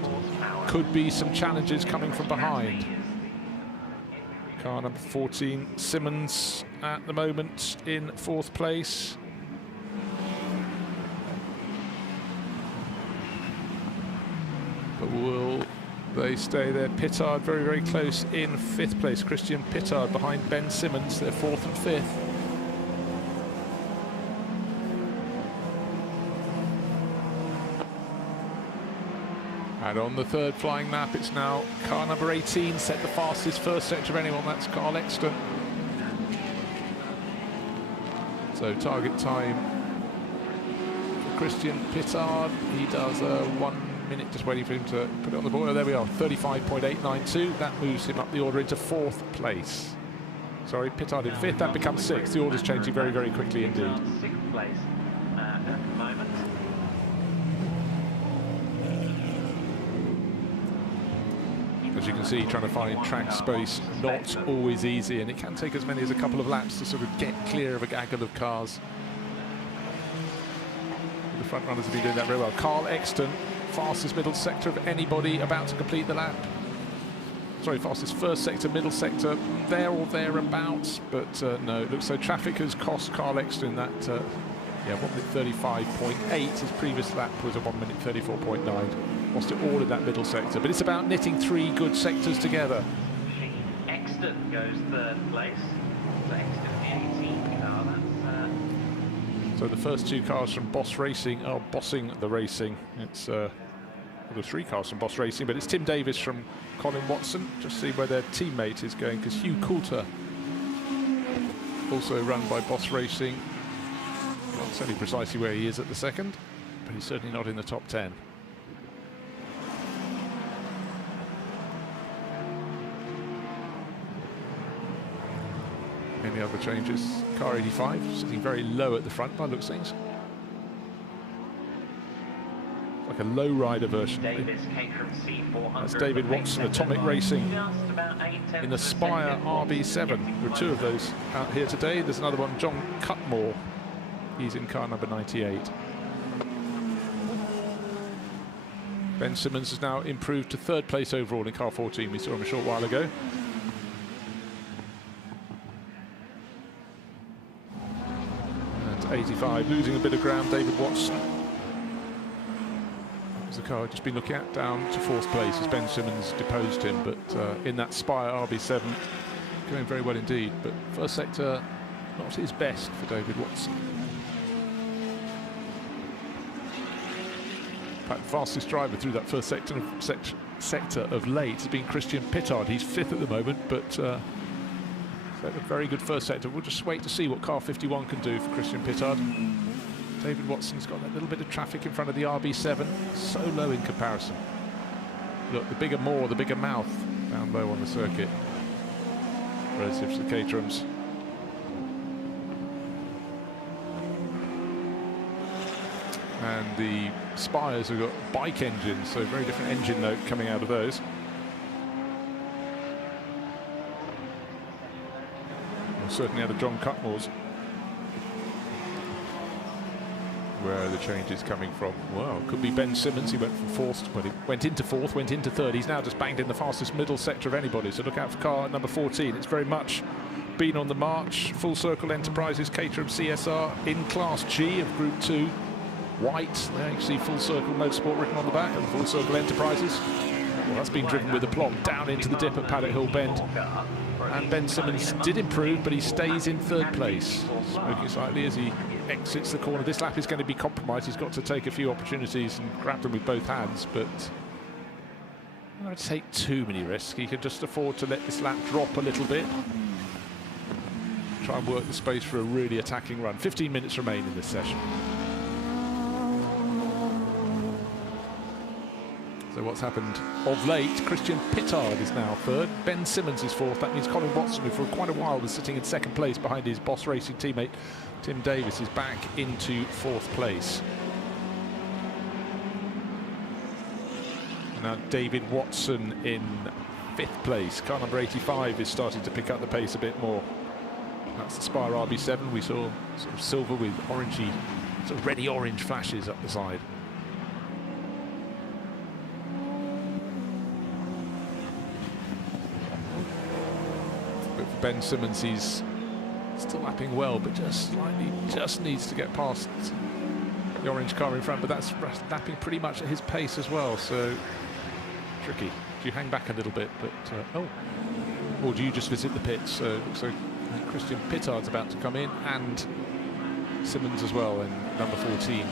could be some challenges coming from behind. Car number 14, Simmons, at the moment in fourth place. But will they stay there? Pittard very, very close in fifth place. Christian Pittard behind Ben Simmons. They're fourth and fifth. And on the third flying lap, it's now car number 18 set the fastest first sector of anyone. That's Carl Exton. So target time for Christian Pittard. He does 1 minute, just waiting for him to put it on the board. Oh, there we are, 35.892. That moves him up the order into fourth place. Sorry, Pittard in fifth. That becomes sixth. The order's changing very, very quickly indeed. Sixth place at the moment. As you can see, trying to find track space not always easy, and it can take as many as a couple of laps to sort of get clear of a gaggle of cars. The front runners have been doing that very well. Carl Exton, fastest middle sector of anybody about to complete the lap. Sorry, fastest first sector, middle sector, there or thereabouts, but no, it looks so traffic has cost Carl Exton that, yeah, 1 minute 35.8. His previous lap was a 1 minute 34.9. Lost it all in that middle sector, but it's about knitting 3 good sectors together. Exton goes third place. So Exton the 18th car. So the first 2 cars from Boss Racing are bossing the racing. It's the 3 cars from Boss Racing, but it's Tim Davis from Colin Watson. Just see where their teammate is going, because Hugh Coulter, also run by Boss Racing. Not telling precisely where he is at the second, but he's certainly not in the top 10. Any other changes? Car 85 sitting very low at the front by looks things. Like a low rider version. That's David Watson, Atomic Racing, in the Spire RB7. There are 2 of those out here today. There's another one, John Cutmore. He's in car number 98. Ben Simmons has now improved to third place overall in car 14. We saw him a short while ago. 85, losing a bit of ground. David Watson. That was the car I'd just been looking at, down to 4th place as Ben Simmons deposed him, but in that Spire RB7, going very well indeed. But first sector, not his best for David Watson. In fact, the fastest driver through that first sector of late has been Christian Pittard. He's 5th at the moment, but a very good first sector. We'll just wait to see what car 51 can do for Christian Pittard. David Watson's got that little bit of traffic in front of the RB7, so low in comparison. Look, the bigger maw, the bigger mouth down low on the circuit relative to the Caterhams. And the Spires have got bike engines, so very different engine note coming out of those. Well, certainly out of John Cutmore's. Where are the changes coming from? Well, could be Ben Simmons. He went from 4th, well, he went into 4th, went into 3rd. He's now just banged in the fastest middle sector of anybody. So look out for car number 14. It's very much been on the march. Full Circle Enterprises, Caterham CSR in Class G of Group 2. White, there you see Full Circle Motorsport written on the back, and Full Circle Enterprises. Well, that's been driven with aplomb down into the dip at Paddock Hill Bend. And Ben Simmons did improve, but he stays in 3rd place. Smoking slightly as he exits the corner. This lap is going to be compromised. He's got to take a few opportunities and grab them with both hands, but I'm not going to take too many risks. He can just afford to let this lap drop a little bit. Try and work the space for a really attacking run. 15 minutes remain in this session. So what's happened of late, Christian Pittard is now 3rd, Ben Simmons is 4th. That means Colin Watson, who for quite a while was sitting in 2nd place behind his Boss Racing teammate Tim Davis, is back into 4th place. And now David Watson in 5th place. Car number 85 is starting to pick up the pace a bit more. That's the Spire RB7. We saw sort of silver with orangey, sort of reddy orange flashes up the side. Ben Simmons, he's still lapping well, but just slightly, just needs to get past the orange car in front, but that's lapping pretty much at his pace as well, so tricky. Do you hang back a little bit, but or do you just visit the pits? So Christian Pittard's about to come in, and Simmons as well in number 14.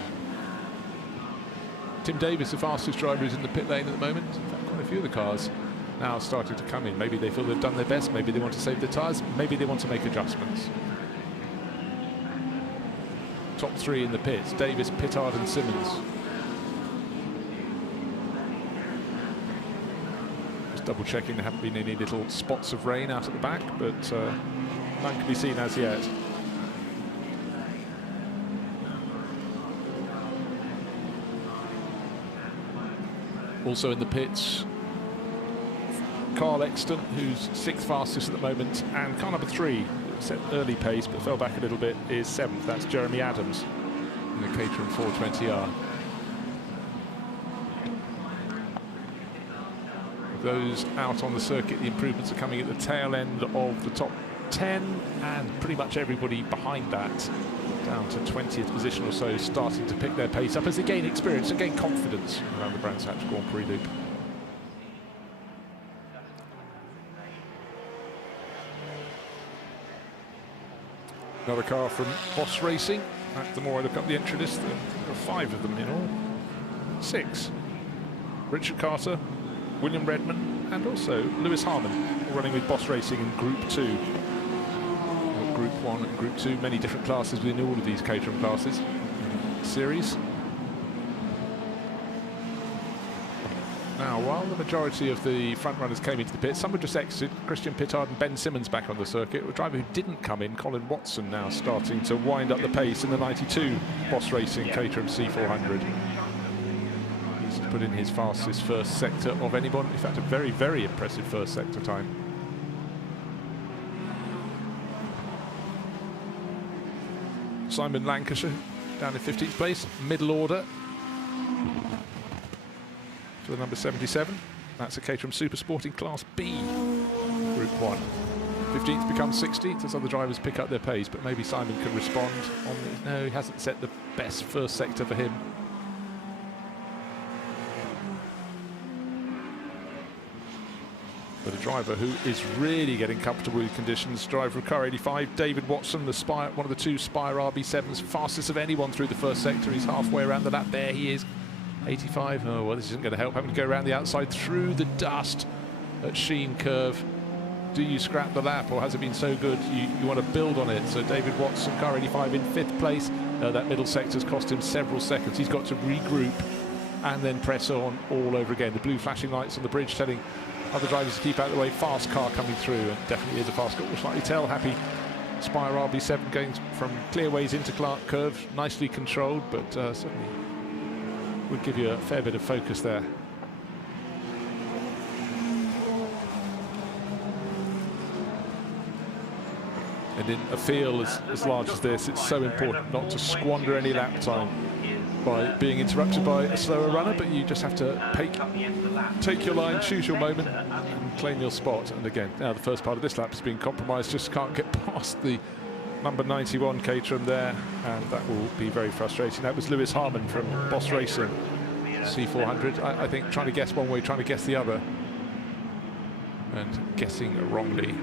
Tim Davis, the fastest driver, is in the pit lane at the moment. In fact, quite a few of the cars now starting to come in. Maybe they feel they've done their best, maybe they want to save their tyres, maybe they want to make adjustments. Top 3 in the pits, Davis, Pittard and Simmons. Just double checking there haven't been any little spots of rain out at the back, but none can be seen as yet. Also in the pits, Carl Exton, who's 6th fastest at the moment, and car number 3, set early pace but fell back a little bit, is 7th. That's Jeremy Adams in the Caterham 420R. Those out on the circuit, the improvements are coming at the tail end of the top 10, and pretty much everybody behind that, down to 20th position or so, starting to pick their pace up as they gain experience and gain confidence around the Brands Hatch Grand Prix loop. Another car from Boss Racing. The more I look up the entry list, there are 5 of them in all. 6. Richard Carter, William Redman, and also Lewis Harmon, all running with Boss Racing in Group 2. Group 1 and Group 2, many different classes within all of these Caterham classes series. Now, while the majority of the front runners came into the pit, some were just exited. Christian Pittard and Ben Simmons back on the circuit. A driver who didn't come in, Colin Watson, now starting to wind up the pace in the 92 Boss Racing Caterham C400. He's put in his fastest first sector of anyone. In fact, a very, very impressive first sector time. Simon Lancashire down in 15th place, middle order for the number 77. That's a Caterham Super Sporting Class B, Group 1. 15th becomes 16th as other drivers pick up their pace, but maybe Simon can respond on the... No, he hasn't set the best first sector for him. But a driver who is really getting comfortable with conditions, driver of car 85, David Watson, the Spire, one of the two Spire RB7s, fastest of anyone through the first sector. He's halfway around the lap. There he is, 85. Oh, well, this isn't going to help. Having to go around the outside through the dust at Sheen Curve. Do you scrap the lap, or has it been so good you want to build on it? So David Watson, car 85, in 5th place. That middle sector's cost him several seconds. He's got to regroup and then press on all over again. The blue flashing lights on the bridge telling other drivers to keep out of the way. Fast car coming through, and definitely is a fast car. We'll slightly tell. Happy Spire RB7 going from Clearways into Clark Curve, nicely controlled, but certainly would give you a fair bit of focus there. And in a field as large as this, it's so important not to squander any lap time by being interrupted by a slower runner, but you just have to take your line, choose your moment, and claim your spot. And again, now the first part of this lap has been compromised, just can't get past the number 91 Caterham there, and that will be very frustrating. That was Lewis Harmon from Boss Racing, C400. I think trying to guess one way, trying to guess the other, and guessing wrongly.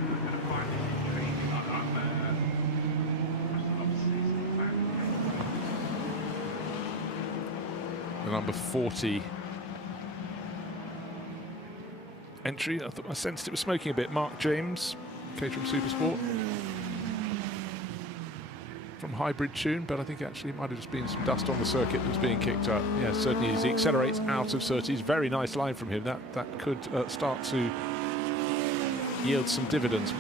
The number 40 entry. I sensed it was smoking a bit. Mark James, Caterham Supersport, from Hybrid Tune, but I think actually it might have just been some dust on the circuit that was being kicked up. Yeah, certainly as he accelerates out of Surtees. Very nice line from him. That could start to yield some dividends.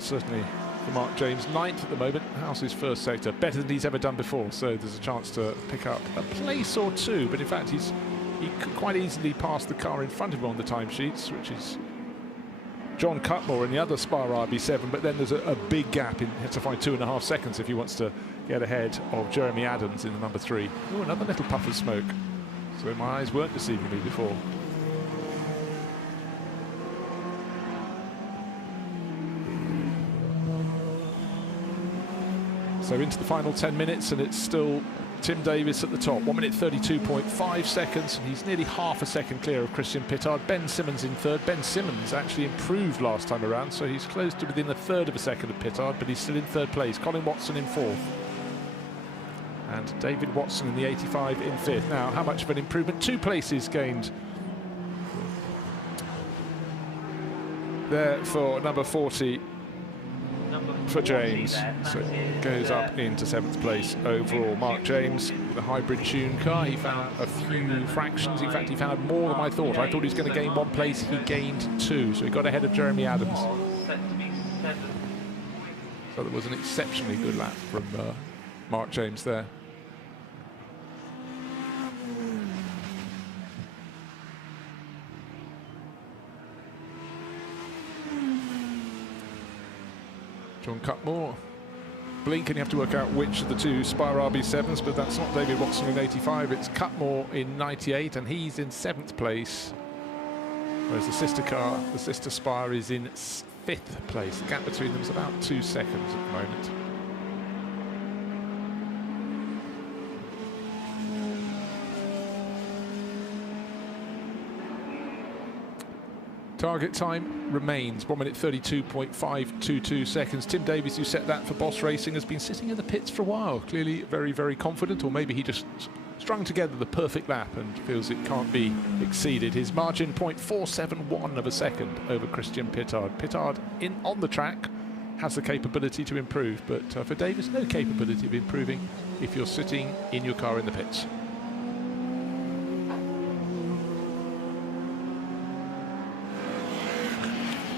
Certainly for Mark James, 9th at the moment. How's his first sector? Better than he's ever done before, so there's a chance to pick up a place or two, but in fact he could quite easily pass the car in front of him on the timesheets, which is John Cutmore in the other Spire RB7, but then there's a big gap. He has to find 2.5 seconds if he wants to get ahead of Jeremy Adams in the number 3. Oh, another little puff of smoke. So my eyes weren't deceiving me before. So into the final 10 minutes, and it's still Tim Davis at the top. 1 minute 32.5 seconds, and he's nearly half a second clear of Christian Pittard. Ben Simmons in 3rd. Ben Simmons actually improved last time around, so he's close to within 1/3 of a second of Pittard, but he's still in 3rd place. Colin Watson in 4th. And David Watson in the 85 in 5th. Now, how much of an improvement? 2 places gained there for number 40. For James, so it goes up into 7th place overall. Mark James with a Hybrid Tune car. He found a few fractions. In fact, he found more than I thought. I thought he was going to gain 1 place. He gained 2, so he got ahead of Jeremy Adams. So there was an exceptionally good lap from Mark James there. John Cutmore, blink and you have to work out which of the 2 Spire RB7s, but that's not David Watson in 85, it's Cutmore in 98, and he's in 7th place, whereas the sister car, the sister Spire, is in 5th place. The gap between them is about 2 seconds at the moment. Target time remains 1 minute 32.522 seconds. Tim Davies, who set that for Boss Racing, has been sitting in the pits for a while. Clearly very, very confident, or maybe he just strung together the perfect lap and feels it can't be exceeded. His margin 0.471 of a second over Christian Pittard. Pittard on the track has the capability to improve, but for Davies, no capability of improving if you're sitting in your car in the pits.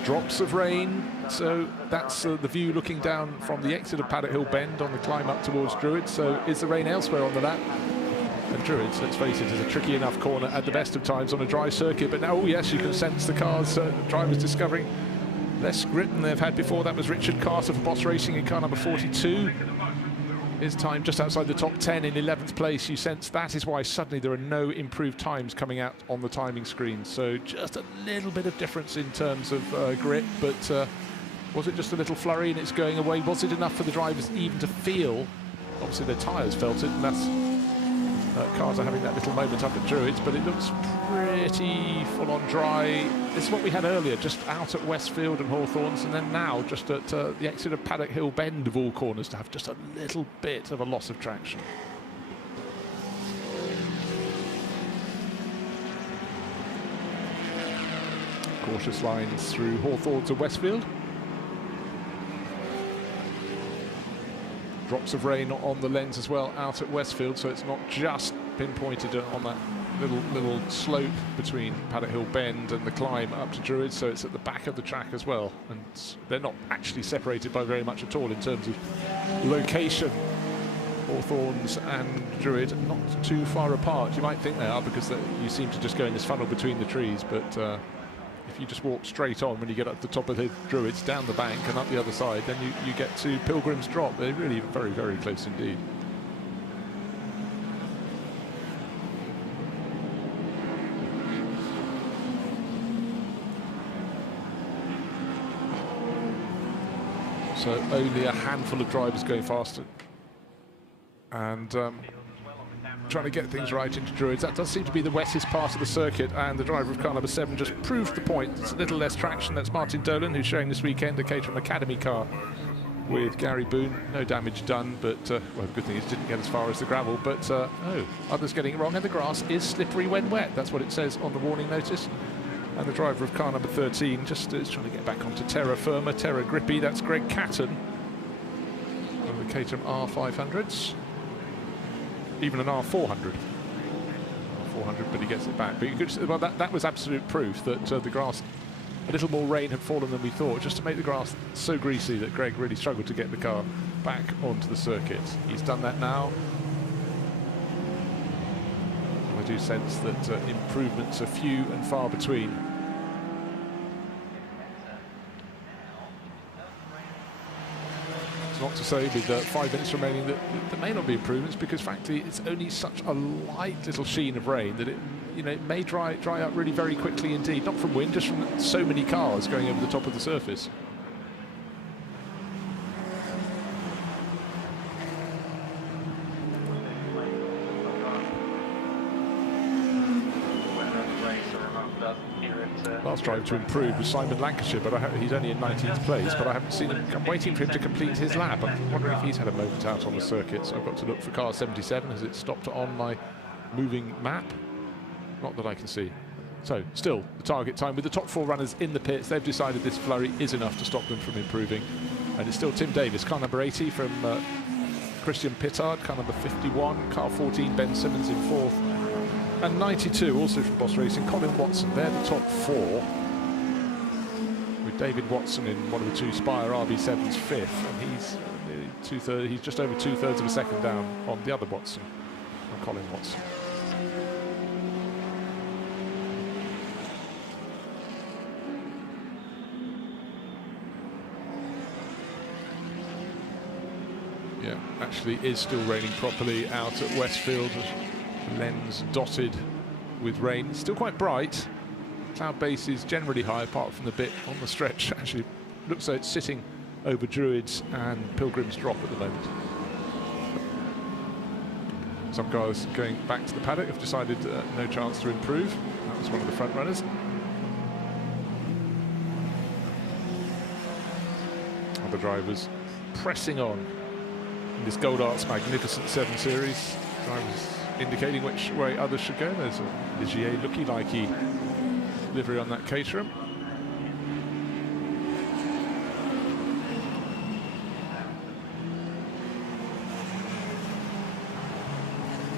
Drops of rain, so that's the view looking down from the exit of Paddock Hill Bend on the climb up towards Druids. So is the rain elsewhere on the lap? And Druids, let's face it, is a tricky enough corner at the best of times on a dry circuit, but now, oh yes, you can sense the cars, drivers discovering less grip than they've had before. That was Richard Carter for Boss Racing in car number 42. His time just outside the top 10 in 11th place. You sense that is why suddenly there are no improved times coming out on the timing screen. So just a little bit of difference in terms of grip, but Was it just a little flurry and it's going away? Was it enough for the drivers even to feel? Obviously their tyres felt it, and that's cars are having that little moment up at Druids, but it looks pretty full on dry. This is what we had earlier, just out at Westfield and Hawthorns, and then now just at the exit of Paddock Hill Bend of all corners to have just a little bit of a loss of traction. Cautious lines through Hawthorns and Westfield. Drops of rain on the lens as well out at Westfield, so it's not just pinpointed on that little slope between Paddock Hill Bend and the climb up to Druids, so it's at the back of the track as well, and they're not actually separated by very much at all in terms of location. Hawthorns and Druid not too far apart. You might think they are because you seem to just go in this funnel between the trees, but if you just walk straight on when you get up the top of the Druids, down the bank and up the other side, then you get to Pilgrim's Drop. They're really very, very close indeed. So only a handful of drivers going faster. And trying to get things right into Druids. That does seem to be the wettest part of the circuit, and the driver of car number 7 just proved the point. It's a little less traction. That's Martin Dolan, who's showing this weekend a Caterham Academy car with Gary Boone. No damage done, but well, the good thing is it didn't get as far as the gravel, but oh, others getting it wrong, and the grass is slippery when wet. That's what it says on the warning notice. And the driver of car number 13 just is trying to get back onto Terra Firma, Terra Grippy. That's Greg Catton of the Caterham R500s. Even an R400, but he gets it back. But you could, well, that was absolute proof that the grass, a little more rain had fallen than we thought, just to make the grass so greasy that Greg really struggled to get the car back onto the circuit. He's done that now. I do sense that improvements are few and far between. It's not to say with 5 minutes remaining that there may not be improvements, because frankly it's only such a light little sheen of rain that it may dry up really very quickly indeed. Not from wind, just from so many cars going over the top of the surface. Last driver to improve was Simon Lancashire, but he's only in 19th place, but I haven't seen him. I'm waiting for him to complete his lap. I'm wondering if he's had a moment out on the circuit, so I've got to look for car 77. Has it stopped on my moving map? Not that I can see. So still the target time with the top 4 runners in the pits. They've decided this flurry is enough to stop them from improving, and it's still Tim Davis, car number 80 from Christian Pittard, car number 51, car 14 Ben Simmons in 4th, and 92 also from Boss Racing, Colin Watson. They're the top 4, with David Watson in one of the 2 Spire RB7's 5th, and he's just over 2/3 of a second down on the other Watson, on Colin Watson. Yeah, actually is still raining properly out at Westfield. Lens dotted with rain. It's still quite bright. Cloud base is generally high, apart from the bit on the stretch. Actually, looks like it's sitting over Druids and Pilgrim's Drop at the moment. Some guys going back to the paddock have decided no chance to improve. That was one of the front runners. Other drivers pressing on in this Gold Arts Magnificent 7 Series. Drivers indicating which way others should go. There's a Ligier Liqui livery on that Caterham.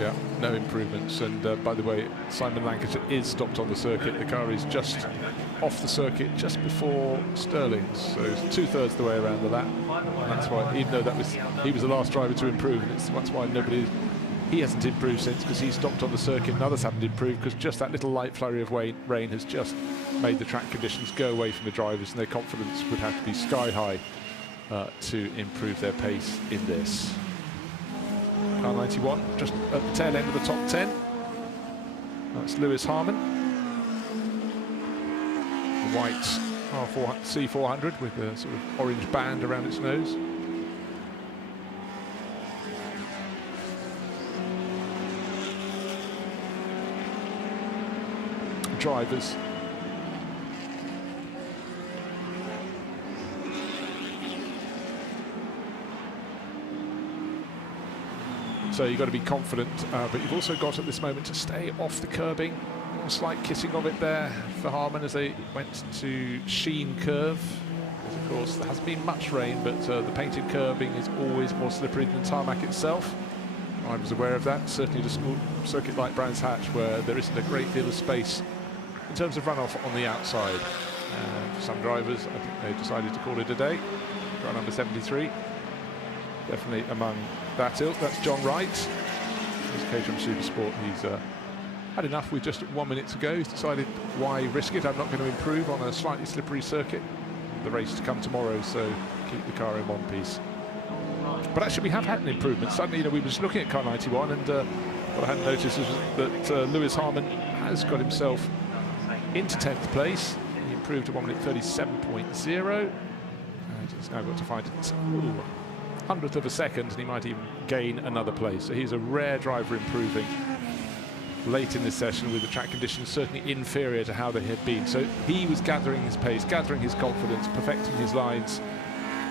Yeah, no improvements. And by the way, Simon Lancashire is stopped on the circuit. The car is just off the circuit just before Stirling's, so it's 2/3 the way around the lap. And that's why, even though he was the last driver to improve, and that's why he hasn't improved since, because he's stopped on the circuit, and others haven't improved because just that little light flurry of rain has just made the track conditions go away from the drivers, and their confidence would have to be sky high to improve their pace in this. Car 91 just at the tail end of the top 10. That's Lewis Harmon. The white C400 with a sort of orange band around its nose. Drivers. So you've got to be confident, but you've also got at this moment to stay off the curbing. A slight kissing of it there for Harman as they went to Sheen curve. Because of course there hasn't been much rain, but the painted curbing is always more slippery than the tarmac itself. I was aware of that, certainly at a small circuit like Brands Hatch, where there isn't a great deal of space in terms of runoff on the outside. For some drivers, I think they decided to call it a day. Car number 73, definitely among that ilk. That's John Wright. He's Caterham Supersport. He's had enough with just 1 minute to go. He's decided, why risk it? I'm not going to improve on a slightly slippery circuit. The race to come tomorrow, so keep the car in one piece. But actually, we have had an improvement. Suddenly, we were just looking at car 91, and what I hadn't noticed is that Lewis Harman has got himself into 10th place. He improved to 1 minute 37.0, and he's now got to find a 100th of a second, and he might even gain another place. So he's a rare driver improving late in this session with the track conditions certainly inferior to how they had been. So he was gathering his pace, gathering his confidence, perfecting his lines,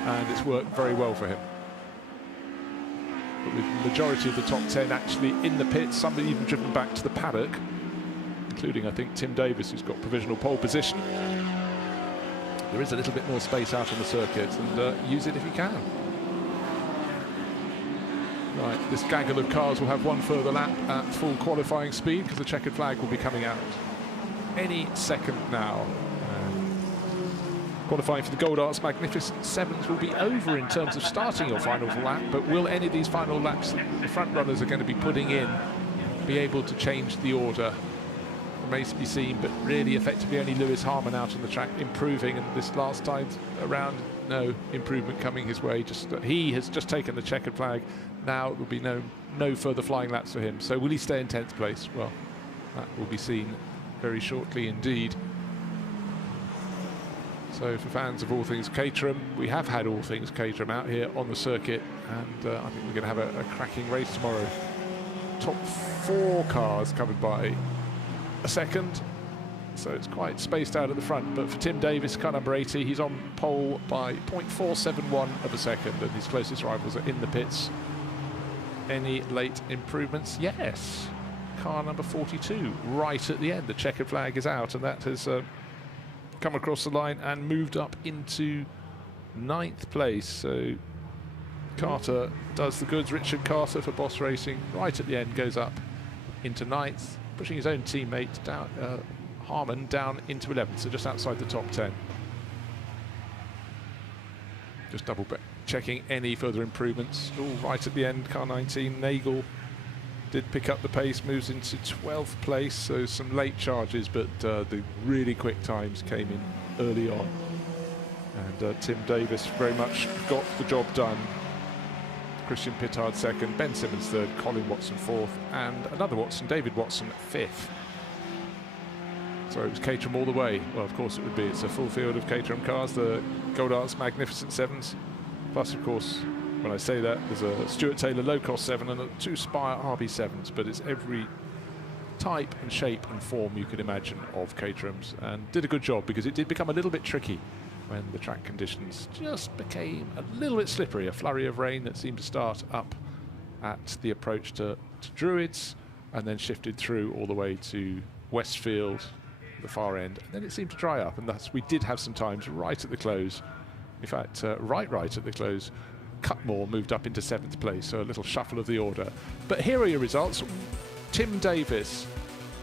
and it's worked very well for him. But with the majority of the top 10 actually in the pits, some even driven back to the paddock, including, I think, Tim Davis, who's got provisional pole position. There is a little bit more space out on the circuit, and use it if you can. Right, this gaggle of cars will have one further lap at full qualifying speed, because the checkered flag will be coming out any second now. Qualifying for the Gold Arts Magnificent Sevens will be over in terms of starting your final lap, but will any of these final laps the front runners are going to be putting in be able to change the order? Remains to be seen, but really effectively only Lewis Harman out on the track improving, and this last time around, no improvement coming his way. Just he has just taken the checkered flag. Now there will be no further flying laps for him. So will he stay in 10th place? Well, that will be seen very shortly indeed. So for fans of all things Caterham, we have had all things Caterham out here on the circuit, and I think we're going to have a cracking race tomorrow. Top 4 cars covered by a second, so it's quite spaced out at the front. But for Tim Davis, car number 80, he's on pole by 0.471 of a second, and his closest rivals are in the pits. Any late improvements? Yes. Car number 42, right at the end. The checkered flag is out, and that has come across the line and moved up into 9th place. So Carter does the goods. Richard Carter for Boss Racing, right at the end, goes up into 9th, pushing his own teammate down, Harman, down into 11th, so just outside the top 10. Just double checking any further improvements. Oh, right at the end, car 19, Nagel did pick up the pace, moves into 12th place, so some late charges, but the really quick times came in early on. And Tim Davis very much got the job done. Christian Pittard second, Ben Simmons third, Colin Watson fourth, and another Watson, David Watson, fifth. So it was Caterham all the way. Well, of course it would be. It's a full field of Caterham cars, the Gold Arts Magnificent Sevens. Plus, of course, when I say that, there's a Stuart Taylor low-cost 7 and 2 Spire RB7s, but it's every type and shape and form you could imagine of Caterham's, and did a good job, because it did become a little bit tricky when the track conditions just became a little bit slippery. A flurry of rain that seemed to start up at the approach to Druids, and then shifted through all the way to Westfield, the far end, and then it seemed to dry up, and thus we did have some times right at the close. In fact, right at the close, Cutmore moved up into 7th place, so a little shuffle of the order. But here are your results. Tim Davis,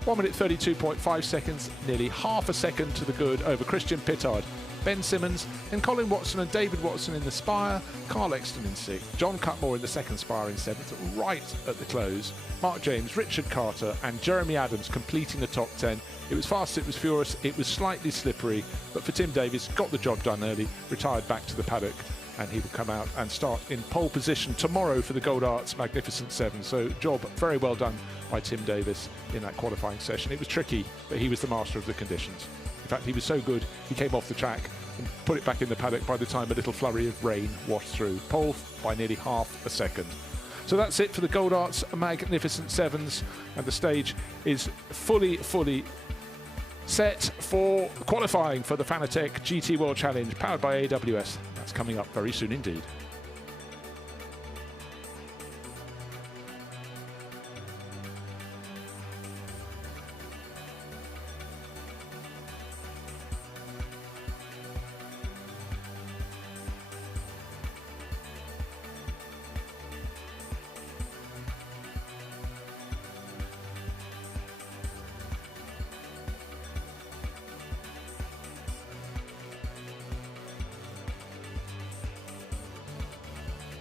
1 minute 32.5 seconds, nearly half a second to the good over Christian Pittard. Ben Simmons, and Colin Watson and David Watson in the Spire, Carl Exton in 6th, John Cutmore in the 2nd Spire in 7th, right at the close. Mark James, Richard Carter and Jeremy Adams completing the top 10. It was fast, it was furious, it was slightly slippery, but for Tim Davis, got the job done early, retired back to the paddock, and he will come out and start in pole position tomorrow for the Gold Arts Magnificent 7. So job very well done by Tim Davis in that qualifying session. It was tricky, but he was the master of the conditions. fact, he was so good, he came off the track and put it back in the paddock by the time a little flurry of rain washed through. Pole by nearly half a second. So that's it for the Gold Arts Magnificent Sevens, and the stage is fully set for qualifying for the Fanatec GT World Challenge, powered by AWS. That's coming up very soon indeed.